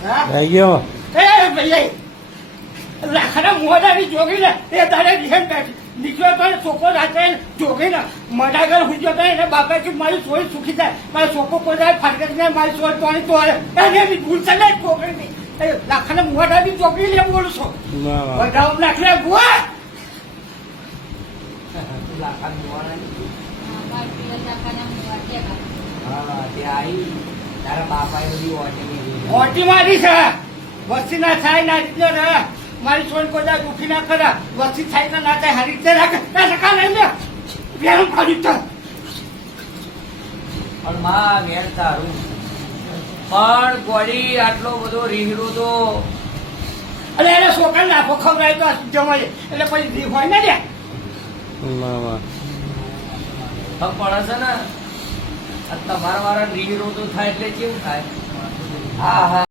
થઈ ગયો એ ભાઈ લાખાના મોઢાની જોગી ને એ તારે રિહેન બેઠી નીકળ્યો તો છોકરો રાતે જોગી ને મડાગર હુજ્યો તો એને બાપા કે મારી સોળી સુખી થાય મારો છોકરો કોઈ જાય ફરકે ને મારી સોળી પાણી તો એને બી ભૂલ છે ને છોકરીની લાખાના મોઢાની જોગી લે બોલું છો વધાવ નાખલે બુઆ લાખાની ઓટી મારી છે વસ્તી ના થાય ના રીતનો રહે મારી સોન કોઈ દુખી ના કરે વસ્તી થાય તો ના થાય હારી રીતે રાખે ટકા લઈ લે વેરું કાઢી તો પણ માં ઘેર તારું પણ ગોળી આટલો બધો રીહડું તો એટલે એને છોકરા નાખો ખવડાય તો જમાય એટલે પછી રીહ હોય ને રે પડે છે ને તમારા વાળા રીહડું તો થાય એટલે કેવું થાય હા હા